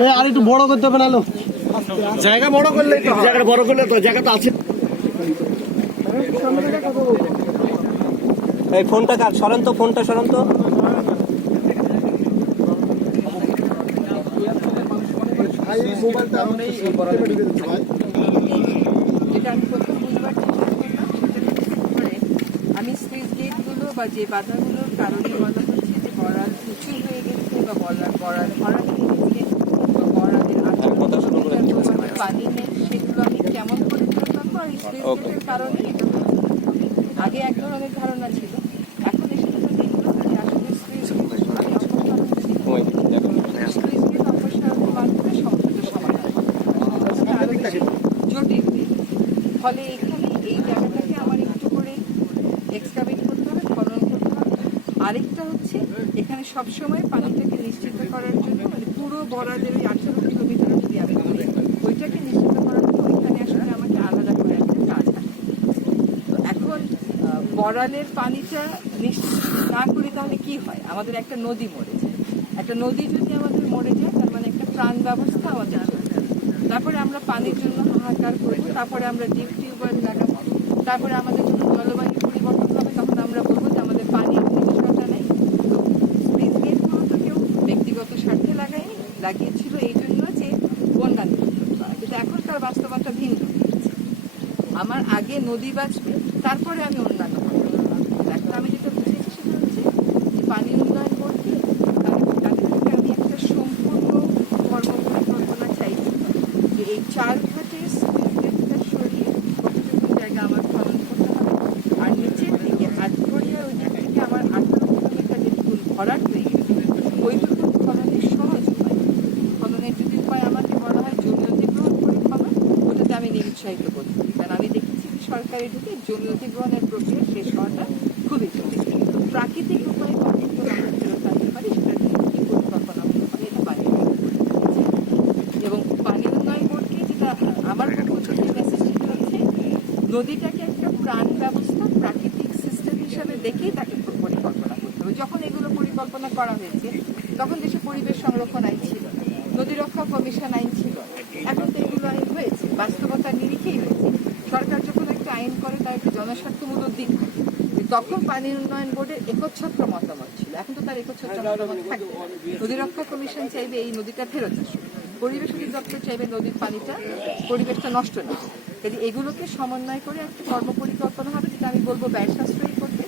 এই আর একটু বড় করতে হবে নাহলে জায়গা বড় করলে জায়গাটা বড় করলে তো জায়গা তো আছে। এই ফোনটা কার? সরান তো ফোনটা সরান তো। আমি স্টেজ গেটগুলো বা যে বাধাগুলোর কারণে বলা হচ্ছে যে বড়াল উঁচু হয়ে গেছে বা বড়াল বড়াল ভরা গেছে বা বড়ালের আশেপাশে পানি নেই সেগুলো আমি কেমন করে আর কারণে আগে এক ধরনের ধারণা ছিল। এখন এসে যেটা দেখলাম যে আসলে স্টেজ আমি অপসারণ মাধ্যমে সমস্যাটা সমাধান। জটিল। ফলে এখানে এই জায়গাটাকে আমার একটু করে এক্সকাভেট করতে হবে খনন করতে হবে আরেকটা হচ্ছে, এখানে সবসময় পানিটাকে নিশ্চিত করার জন্য মানে পুরো বরাদের ওই আঠেরো কিলোমিটার যদি আমি বলি ওইটাকে নিশ্চিত করার জন্য ওইখানে আসলে আমাকে আলাদা করে একটা কাজ তো এখন বরালের পানিটা নিশ্চিত না করি তাহলে কি হয়? আমাদের একটা নদী মরে যায়। একটা নদী যদি আমাদের মরে যায়, তার মানে একটা প্রাণ ব্যবস্থা আমাদের তারপরে আমরা পানির জন্য হাহাকার করব, তারপরে আমরা ডিপ টিউবওয়েল লাগাবো, তারপরে আমাদের যখন জলবায়ু পরিবর্তন হবে তখন আমরা বলব যে আমাদের পানির নিশ্চয়তা নেই তো স্প্লিট গেটগুলো তো কেউ ব্যক্তিগত স্বার্থে লাগায়নি লাগিয়েছিল এই জন্য যে বন্যা নিয়ন্ত্রণ করা কিন্তু এখন তার বাস্তবতা ভিন্ন হয়েছে নদী বাঁচবে তারপরে আমি অন্যান্য কথা বলব। এখন আমি যেটা বুঝেছি সেটা হচ্ছে যে পানি উন্নয়ন বোর্ডকে তাদের তাদের থেকে আমি একটা সম্পূর্ণ কর্মপরিকল্পনা চাই যে এই চার ঘাটের স্পিডটা সরিয়ে কতটুকু জায়গা আমার খনন করতে হবে আর নিচের দিকে আটঘরিয়া ওই দিক থেকে আমার আঠারো কিলোমিটার যেটুকু ভরাট হয়ে গেছে ওইটুকু খননের সহজ উপায় খননের যদি উপায় আমাকে বলা হয় জমি অধিগ্রহণ করে খনন ওটাতে আমি নিরুৎসাহিত বোধ করি কারণ আমি দেখেছি যে সরকারি ঢুকে জমি অধিগ্রহণের প্রক্রিয়া শেষ হওয়াটা খুবই জরুরি। প্রাকৃতিক উপায়ে কতটুকু আমরা ফেরত আনতে পারি সেটার হবে এটা বাইরে এবং পানি উন্নয়ন বোর্ডকে যেটা আমার পক্ষ থেকে মেসেজ সেটা হচ্ছে, নদীটাকে একটা প্রাণ ব্যবস্থা প্রাকৃতিক সিস্টেম হিসাবে দেখেই তাকে পরিকল্পনা করতে হবে। যখন এগুলো পরিকল্পনা করা হয়েছে, তখন দেশে পরিবেশ সংরক্ষণ আইন ছিল নদী রক্ষা কমিশন আইন ছিল এখন তো এগুলো আইন হয়েছে বাস্তবতার নিরিখেই হয়েছে সরকার যখন একটা আইন করে তার একটা জনস্বার্থমূলক দিক থাকে তখন পানি উন্নয়ন বোর্ডের একচ্ছত্র মতামত ছিল এখন তো তার একচ্ছত্র মতামত থাকবে না। নদী রক্ষা কমিশন চাইবে এই নদীটা ফেরত আসুক পরিবেশ অধিদপ্তর চাইবে নদীর পানিটা পরিবেশটা নষ্ট না। যদি এগুলোকে সমন্বয় করে একটা কর্ম পরিকল্পনা হবে, যেটা আমি বলব ব্যয় সাশ্রয়ী করতে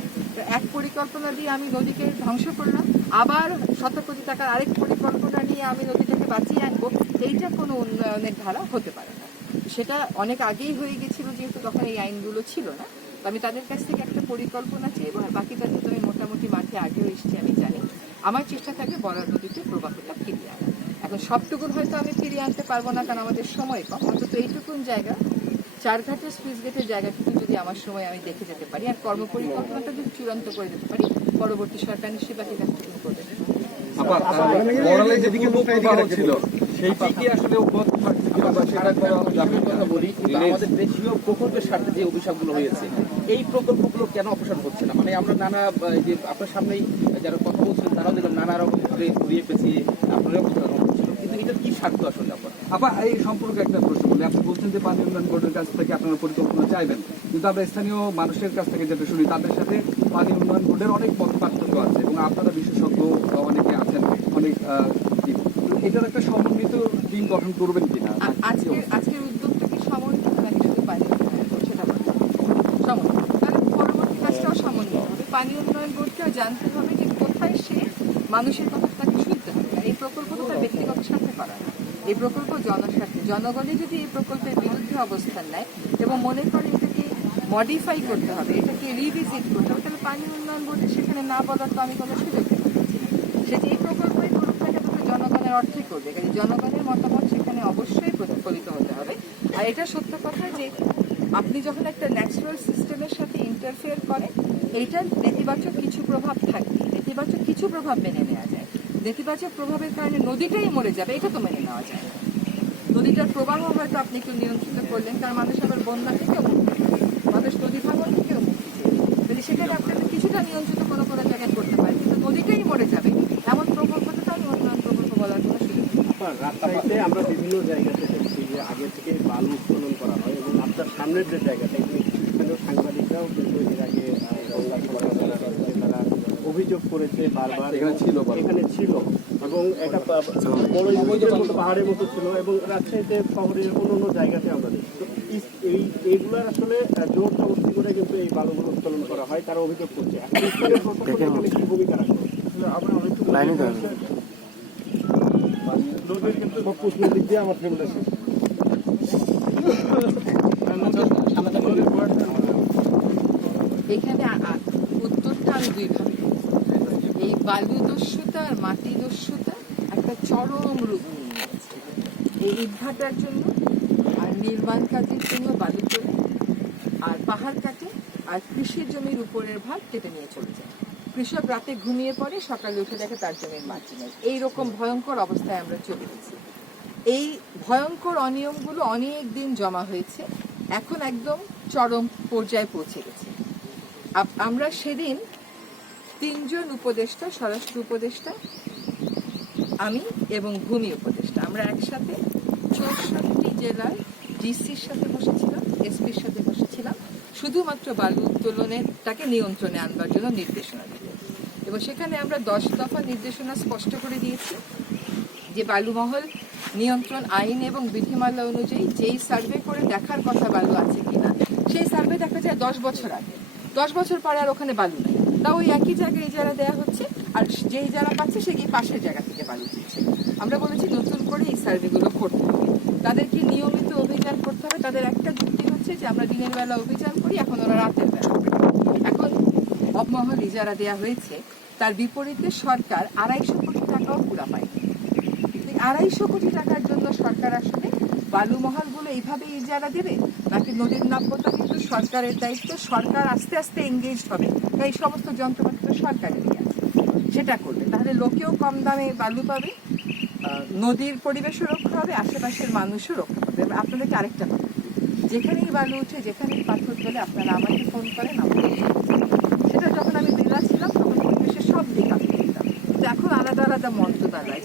এক পরিকল্পনা দিয়ে আমি নদীকে ধ্বংস করলাম, আবার শত কোটি টাকার আরেক পরিকল্পনা নিয়ে আমি নদীটাকে বাঁচিয়ে আনব, এইটা কোনো উন্নয়নের ধারা হতে পারে না সেটা অনেক আগেই হয়ে গেছিল যেহেতু তখন এই আইনগুলো ছিল না। তো আমি তাদের কাছ থেকে একটা পরিকল্পনা চাইব আর বাকিটা যেহেতু আমি মোটামুটি মাঠে আগেও এসেছি আমি জানি। আমার চেষ্টা থাকবে বরার নদীতে প্রবাহটা ফিরিয়ে আনা এখন সবটুকুন হয়তো আমি ফিরিয়ে আনতে পারব না কারণ আমাদের সময় কম। অন্তত এইটুকুন জায়গা চার ঘাটের সুইচ গেটের জায়গাটুকু যদি আমার সময় আমি দেখে যেতে পারি আর কর্মপরিকল্পনাটা যদি চূড়ান্ত করে দিতে পারি পরবর্তী সরকার নিশ্চয়ই বাকি কাজটুকু করবে। সেই আসলে কথা বলি আমাদের দেশীয় প্রকল্পের স্বার্থে যে অভিশাপগুলো হয়েছে এই প্রকল্পগুলো কেন অপসারণ হচ্ছে না? মানে আমরা নানা যে আপনার সামনেই যারা কথা বলছিলেন তারাও দেখলাম নানা রকম ভাবে ঘুরিয়ে পেঁচিয়ে আপনারাও কথা বলছিল কিন্তু এটার কি স্বার্থ আসলে আপনার? আবার এই সম্পর্কে একটা প্রশ্ন বলি আপনি বলছেন যে পানি উন্নয়ন বোর্ডের কাছ থেকে আপনারা পরিকল্পনা চাইবেন। কিন্তু আমরা স্থানীয় মানুষের কাছ থেকে যেটা শুনি তাদের সাথে পানি উন্নয়ন বোর্ডের অনেক পার্থক্য আছে এবং আপনারা বিশেষজ্ঞ অনেকে আছেন অনেক এটার একটা সমন্বিত টিম গঠন করবেন কিনা? আ- আজকের উদ্যোগটা কি সমন্বিত নাকি শুধু পানি সেটা বলতে সমন্বিত। তাহলে পরবর্তী কাজটাও সমন্বিত হবে। পানি উন্নয়ন বোর্ডকেও জানতে হবে যে কোথায় সে মানুষের কথা তাকে শুনতে হবে। এই প্রকল্প তো তার ব্যক্তিগত স্বার্থে করা না। এই প্রকল্প জনস্বার্থে। জনগণই যদি এই প্রকল্পের বিরুদ্ধে অবস্থান নেয় এবং মনে করে এটাকে মডিফাই করতে হবে এটাকে রিভিজিট করতে হবে তাহলে পানি উন্নয়ন বোর্ডে সেখানে না বলার তো আমি কোনো সুযোগ দেবো না। সে যে প্রকল্পই করুক না কেন তো জনগণের অর্থে করবে। কাজে জনগণের মতামত সেখানে অবশ্যই প্রতিফলিত হতে হবে। আর এটা সত্য কথা যে আপনি যখন একটা ন্যাচারাল সিস্টেমের সাথে ইন্টারফেয়ার করেন, এইটার নেতিবাচক কিছু প্রভাব থাকবে। নেতিবাচক কিছু প্রভাব মেনে নেওয়া যায়। নেতিবাচক প্রভাবের কারণে নদীটাই মরে যাবে, এটা তো মেনে নেওয়া যায়। নদীটার প্রবাহ হয়তো আপনি একটু নিয়ন্ত্রিত করলেন, কারণ মানুষ আবার বন্যা থেকেও মানুষ নদী ভাঙন থেকেও মুক্তি সেখানে আপনাকে কিছুটা নিয়ন্ত্রিত কোনো কোনো জায়গায় করতে পারেন কিন্তু নদীটাই মরে যাবে এমন প্রকল্পটা তো আমি উন্নয়ন প্রকল্প রাজশাহীতে আমরা বিভিন্ন জায়গা থেকে যে আগে থেকে বালু উত্তোলন করা হয় এবং আপনার সামনের যে জায়গাটা এখানে স্থানীয় সাংবাদিকরাও কিন্তু এর আগে তারা অভিযোগ করেছে বারবার এখানে ছিল এখানে ছিল এবং একটা বড় মতো পাহাড়ের মতো ছিল এবং রাজশাহীতে শহরের অন্য অন্য জায়গাতে আমরা দেখি। এই এইগুলো আসলে জোর জবস্তি করে কিন্তু এই বালুগুলো উত্তোলন করা হয় তারা অভিযোগ করছে। ভূমিকা রাখবে আমরা অনেকটুকু নদীর কিন্তু পশ্চিম দিক দিয়ে এখানে উত্তরটা আমি দুই ভাবে এই বালু দস্যুতা আর মাটি দস্যুতা একটা চরম রূপ এই ইটভাটার জন্য আর নির্মাণ কাজের জন্য বালু আর পাহাড় কাটে, আর কৃষি জমির উপরের ভাগ কেটে নিয়ে চলে যায়। কৃষক রাতে ঘুমিয়ে পড়ে, সকালে উঠে দেখে তার জমির মাটি নেই এইরকম ভয়ঙ্কর অবস্থায় আমরা চলে গেছি। এই ভয়ঙ্কর অনিয়মগুলো অনেক দিন জমা হয়েছে, এখন একদম চরম পর্যায়ে পৌঁছে গেছে। আমরা সেদিন তিনজন উপদেষ্টা, স্বরাষ্ট্র উপদেষ্টা, আমি এবং ভূমি উপদেষ্টা, আমরা একসাথে চৌষট্টি জেলার ডিসির সাথে বসেছিলাম, এসপির সাথে বসেছিলাম। শুধুমাত্র বালু উত্তোলনের তাকে নিয়ন্ত্রণে আনবার জন্য নির্দেশনা দিতে এবং সেখানে আমরা দশ দফা নির্দেশনা স্পষ্ট করে দিয়েছি যে বালুমহল নিয়ন্ত্রণ আইন এবং বিধিমালা অনুযায়ী যেই সার্ভে করে দেখার কথা বালু আছে কিনা, সেই সার্ভে দেখা যায় দশ বছর আগে। দশ বছর পরে আর ওখানে বালু নেই। তা ওই একই জায়গায় যারা দেওয়া হচ্ছে, আর যেই যারা পাচ্ছে সে গিয়ে পাশের জায়গা থেকে বালু দিচ্ছে। আমরা বলেছি নতুন করে এই সার্ভেগুলো করতে হবে। তাদেরকে নিয়মিত অভিযান করতে হবে। তাদের একটা যুক্তি হচ্ছে যে আমরা দিনের বেলা অভিযান করি, এখন ওরা রাতের বেলা। এখন অবমহল ইজারা দেওয়া হয়েছে। তার বিপরীতে সরকার আড়াইশো কোটি টাকাও পুরা পায় আড়াইশো কোটি টাকার জন্য সরকার আসলে বালু মহলগুলো এইভাবে ইজারা দেবে? নাকি নদীর নাব্যতা কিন্তু সরকারের দায়িত্ব? সরকার আস্তে আস্তে এঙ্গেজ হবে। তাই সমস্ত যন্ত্রপাতি তো সরকারের সেটা করবে। তাহলে লোকেও কম দামে বালু পাবে নদীর পরিবেশও রক্ষা হবে, আশেপাশের মানুষও রক্ষা পাবে। আপনাদেরকে আরেকটা কথা যেখানেই বালু উঠে, যেখানেই পাথর তোলে, আপনারা আমাকে ফোন করেন, আমাকে সেটা যখন আমি বিলা ছিলাম তখন পরিবেশের সব দিক আমি দেখতাম কিন্তু এখন আলাদা আলাদা মন্ত্রণালয়